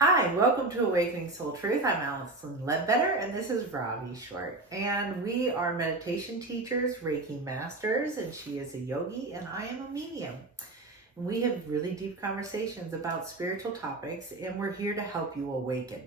Hi, welcome to Awakening Soul Truth. I'm Allison Ledbetter, and this is Robbie Short. And we are meditation teachers, Reiki masters, and she is a yogi, and I am a medium. And we have really deep conversations about spiritual topics, and we're here to help you awaken.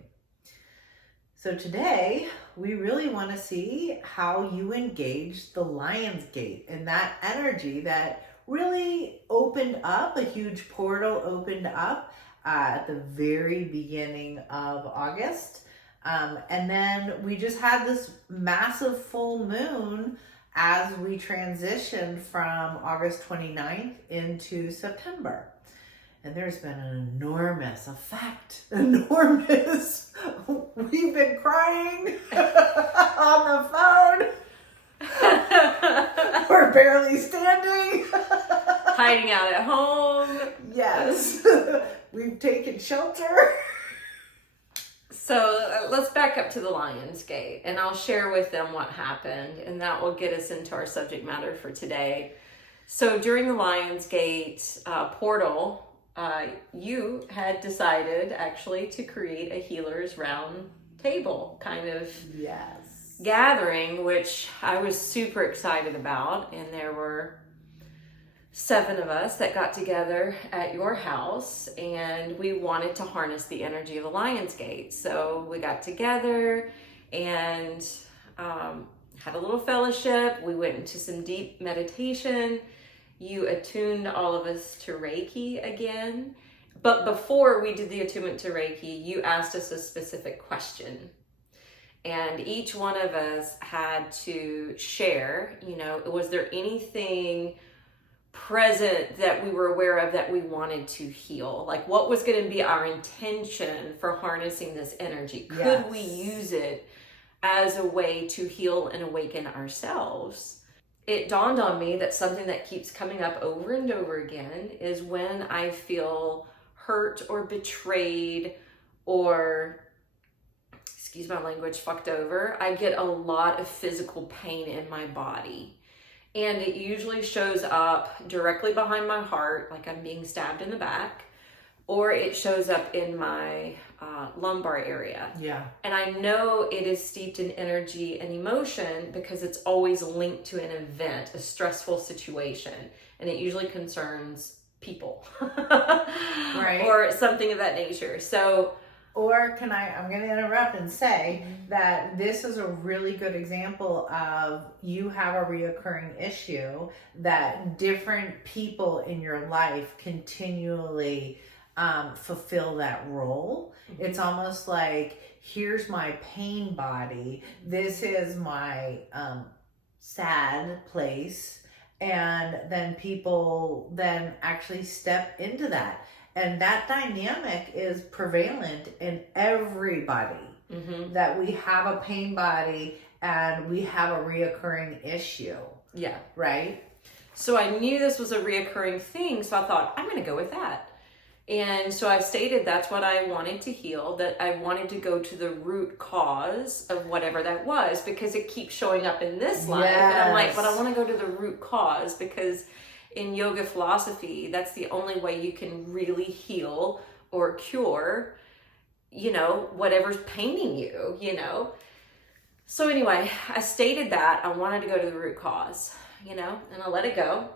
So today, we really want to see how you engage the Lion's Gate and that energy that really opened up, a huge portal opened up at the very beginning of August. And then we just had this massive full moon as we transitioned from August 29th into September. And there's been an enormous effect. Enormous. We've been crying on the phone. We're barely standing. Hiding out at home. Yes. We've taken shelter. So let's back up to the Lion's Gate, and I'll share with them what happened, and that will get us into our subject matter for today. So during the Lion's Gate portal, you had decided actually to create a healer's round table kind of gathering, which I was super excited about. And there were 7 of us that got together at your house, and we wanted to harness the energy of the Lion's Gate. So we got together and had a little fellowship. We went into some deep meditation. You attuned all of us to Reiki again. But before we did the attunement to Reiki, you asked us a specific question. And each one of us had to share, was there anything present that we were aware of that we wanted to heal? Like, what was going to be our intention for harnessing this energy? Could we use it as a way to heal and awaken ourselves? It dawned on me that something that keeps coming up over and over again is when I feel hurt or betrayed or, excuse my language, fucked over, I get a lot of physical pain in my body. And it usually shows up directly behind my heart, like I'm being stabbed in the back, or it shows up in my lumbar area. Yeah. And I know it is steeped in energy and emotion because it's always linked to an event, a stressful situation. And it usually concerns people. Right. Or something of that nature. So, or I'm going to interrupt and say that this is a really good example of you have a reoccurring issue that different people in your life continually fulfill that role. It's almost like, here's my pain body. This is my sad place. And then people then actually step into that. And that dynamic is prevalent in everybody, that we have a pain body and we have a reoccurring issue. Yeah. Right? So I knew this was a reoccurring thing, so I thought, I'm going to go with that. And so I stated that's what I wanted to heal, that I wanted to go to the root cause of whatever that was, because it keeps showing up in this life. Yes. And I'm like, but I want to go to the root cause, because in yoga philosophy, that's the only way you can really heal or cure, whatever's paining you, So anyway, I stated that I wanted to go to the root cause, and I let it go,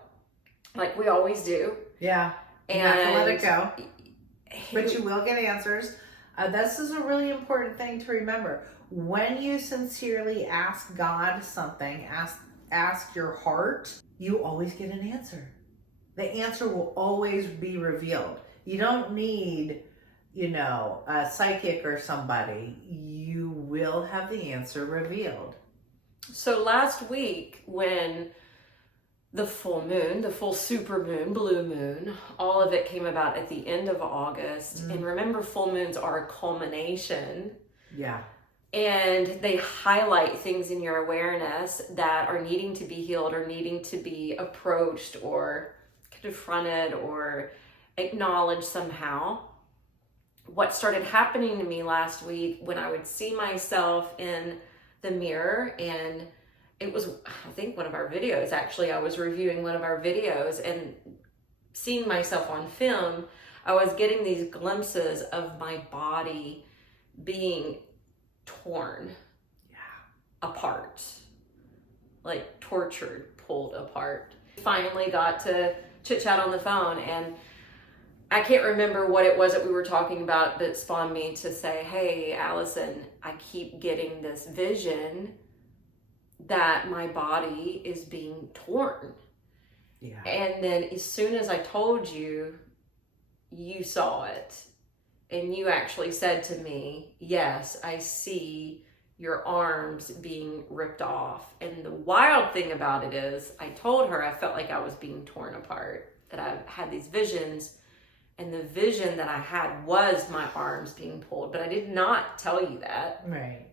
like we always do. Yeah. And you have to let it go. But you will get answers. This is a really important thing to remember. When you sincerely ask God something, ask your heart, you always get an answer. The answer will always be revealed. You don't need, a psychic or somebody. You will have the answer revealed. So last week, when the full moon, the full super moon, blue moon, all of it came about at the end of August. And remember, full moons are a culmination. Yeah. And they highlight things in your awareness that are needing to be healed or needing to be approached or confronted or acknowledged somehow. What started happening to me last week when I would see myself in the mirror, and it was, I think, one of our videos, actually, I was reviewing one of our videos and seeing myself on film, I was getting these glimpses of my body being torn apart, like tortured, pulled apart. Finally got to chit chat on the phone, and I can't remember what it was that we were talking about that spawned me to say, hey, Allison, I keep getting this vision that my body is being torn. Yeah. And then as soon as I told you, you saw it. And you actually said to me, yes, I see your arms being ripped off. And the wild thing about it is, I told her I felt like I was being torn apart, that I had these visions, and the vision that I had was my arms being pulled. But I did not tell you that. Right.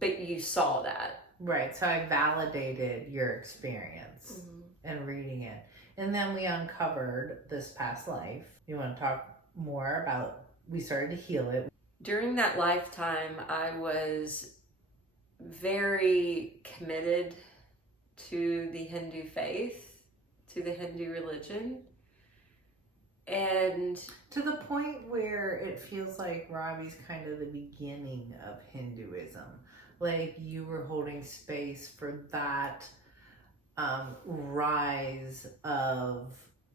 But you saw that. Right. So I validated your experience and reading it. And then we uncovered this past life. You want to talk more about, we started to heal it. During that lifetime, I was very committed to the Hindu faith, to the Hindu religion. And to the point where it feels like Robbie's kind of the beginning of Hinduism. Like you were holding space for that rise of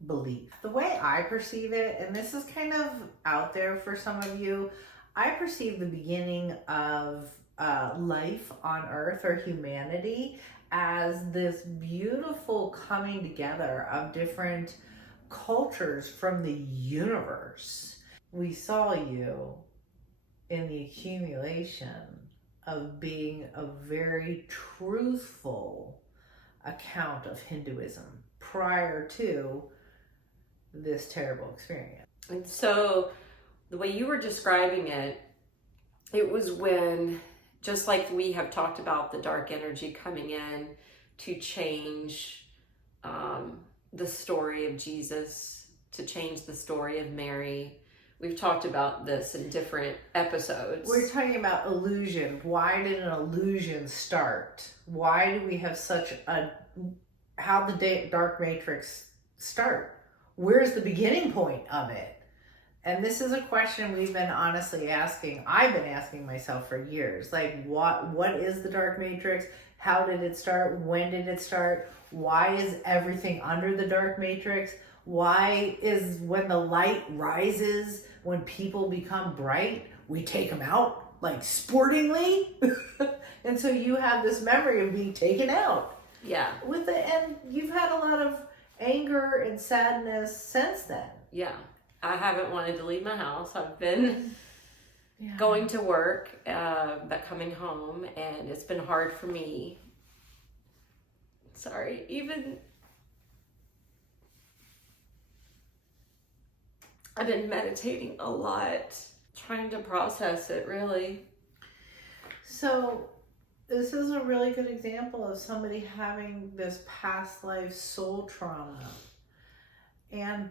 belief. The way I perceive it, and this is kind of out there for some of you, I perceive the beginning of life on earth or humanity as this beautiful coming together of different cultures from the universe. We saw you in the accumulation of being a very truthful account of Hinduism prior to this terrible experience. And so the way you were describing it, it was when, just like we have talked about the dark energy coming in to change the story of Jesus, to change the story of Mary. We've talked about this in different episodes. We're talking about illusion. Why did an illusion start? Why do we have such a... How the dark matrix start? Where's the beginning point of it? And this is a question we've been honestly asking. I've been asking myself for years. Like, what is the dark matrix? How did it start? When did it start? Why is everything under the dark matrix? Why is when the light rises, when people become bright, we take them out, like sportingly? And so you have this memory of being taken out. Yeah. With it, and you've had a lot of anger and sadness since then. Yeah. I haven't wanted to leave my house. I've been going to work, but coming home, and it's been hard for me. Sorry, even I've been meditating a lot, trying to process it, really. So this is a really good example of somebody having this past life soul trauma. And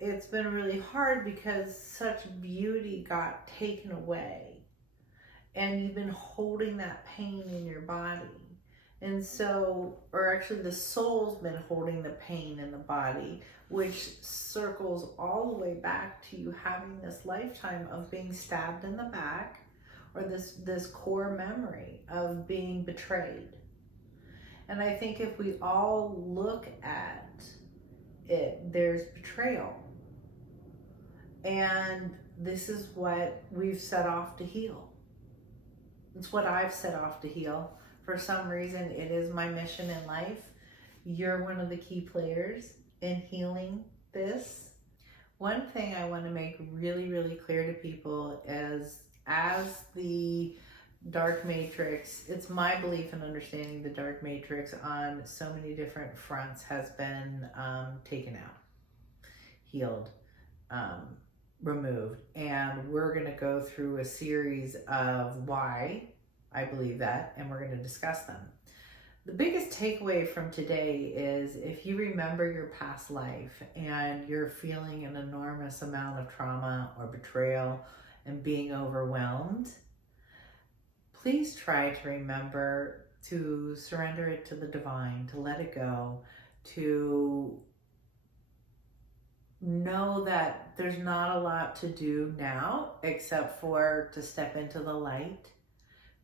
it's been really hard because such beauty got taken away. And you've been holding that pain in your body. And so, or actually the soul's been holding the pain in the body, which circles all the way back to you having this lifetime of being stabbed in the back, or this core memory of being betrayed. And I think if we all look at it, there's betrayal. And this is what we've set off to heal. It's what I've set off to heal. For some reason, it is my mission in life. You're one of the key players in healing this. One thing I want to make really, really clear to people is, as the dark matrix, it's my belief and understanding the dark matrix on so many different fronts has been taken out, healed, removed. And we're going to go through a series of why I believe that, and we're going to discuss them. The biggest takeaway from today is, if you remember your past life and you're feeling an enormous amount of trauma or betrayal and being overwhelmed, please try to remember to surrender it to the divine, to let it go, to know that there's not a lot to do now except for to step into the light,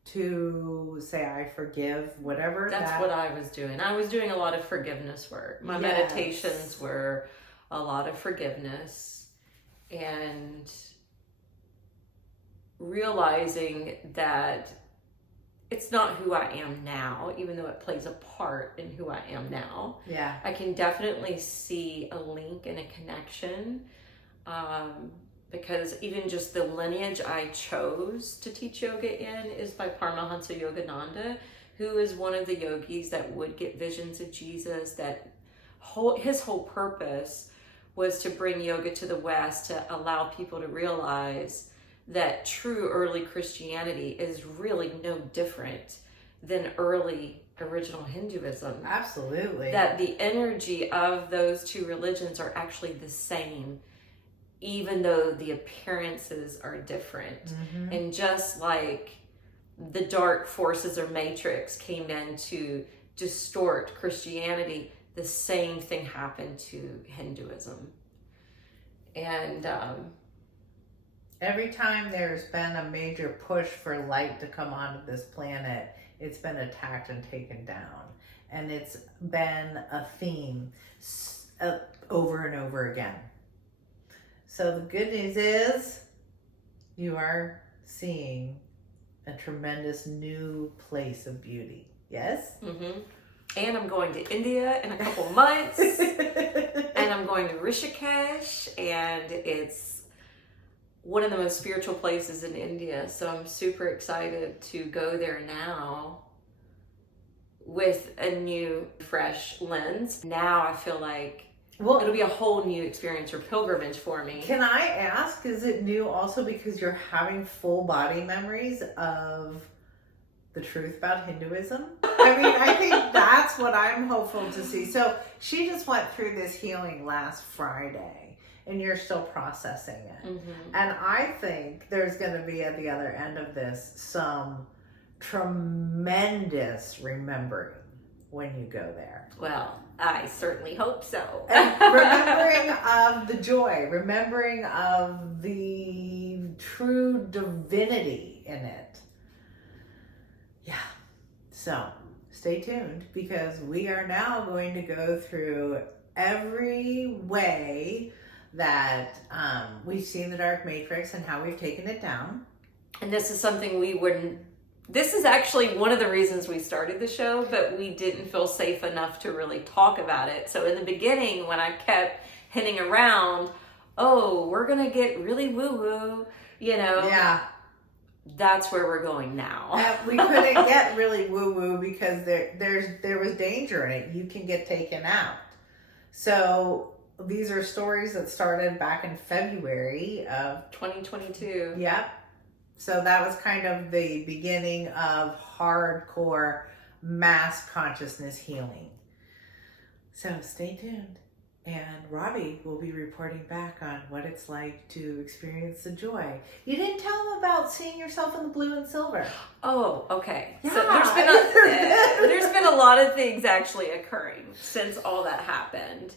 to say I forgive, whatever. That's what I was doing. I was doing a lot of forgiveness work. My Yes. meditations were a lot of forgiveness and realizing that it's not who I am now, even though it plays a part in who I am now. Yeah. I can definitely see a link and a connection, because even just the lineage I chose to teach yoga in is by Paramahansa Yogananda, who is one of the yogis that would get visions of Jesus, that his whole purpose was to bring yoga to the West, to allow people to realize that true early Christianity is really no different than early original Hinduism. Absolutely. That the energy of those two religions are actually the same, even though the appearances are different. Mm-hmm. And just like the dark forces or matrix came in to distort Christianity, the same thing happened to Hinduism. And every time there's been a major push for light to come onto this planet, it's been attacked and taken down. And it's been a theme over and over again. So the good news is you are seeing a tremendous new place of beauty. Yes? Mm-hmm. And I'm going to India in a couple months. And I'm going to Rishikesh, and it's one of the most spiritual places in India. So I'm super excited to go there now with a new, fresh lens. Now I feel like it'll be a whole new experience or pilgrimage for me. Can I ask, is it new also because you're having full body memories of the truth about Hinduism? I mean, I think that's what I'm hopeful to see. So she just went through this healing last Friday, and you're still processing it. Mm-hmm. And I think there's going to be at the other end of this some tremendous remembering when you go there. Well, I certainly hope so. And remembering of the joy, remembering of the true divinity in it. Yeah. So stay tuned, because we are now going to go through every way that we've seen the dark matrix and how we've taken it down. And this is something this is actually one of the reasons we started the show, but we didn't feel safe enough to really talk about it. So in the beginning, when I kept hinting around, oh, we're going to get really woo-woo, Yeah. That's where we're going now. We couldn't get really woo-woo because there was danger in it. You can get taken out. So these are stories that started back in February of 2022. Yep. So that was kind of the beginning of hardcore mass consciousness healing. So stay tuned. And Robbie will be reporting back on what it's like to experience the joy. You didn't tell him about seeing yourself in the blue and silver. Oh, okay. Yeah, So there's been a lot of things actually occurring since all that happened.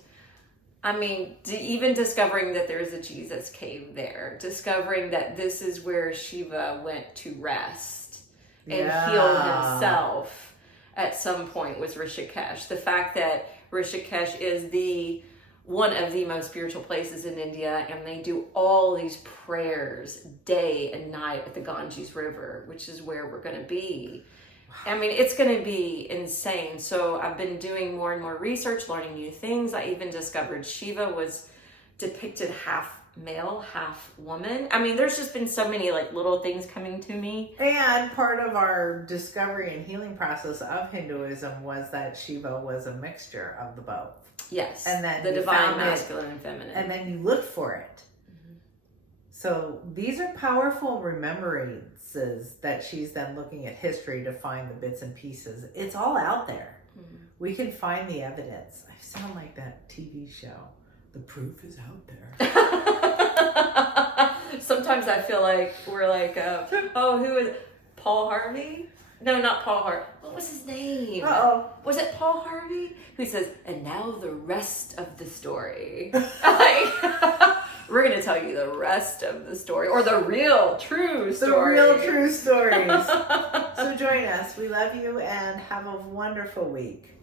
I mean, even discovering that there's a Jesus cave there, discovering that this is where Shiva went to rest and heal himself at some point was Rishikesh. The fact that Rishikesh is one of the most spiritual places in India, and they do all these prayers day and night at the Ganges River, which is where we're going to be. I mean, it's going to be insane. So I've been doing more and more research, learning new things. I even discovered Shiva was depicted half male, half woman. I mean, there's just been so many little things coming to me. And part of our discovery and healing process of Hinduism was that Shiva was a mixture of the both. Yes. And then the divine masculine and feminine. And then you look for it. Mm-hmm. So these are powerful remembrances that she's then looking at history to find the bits and pieces. It's all out there. Mm-hmm. We can find the evidence. I sound like that TV show. The proof is out there. Sometimes I feel like we're like, who is Paul Harvey? No, not Paul Harvey. What was his name? Uh-oh. Was it Paul Harvey? Who says, and now the rest of the story. Like, we're going to tell you the rest of the story, or the real, true story. The real, true stories. So join us. We love you and have a wonderful week.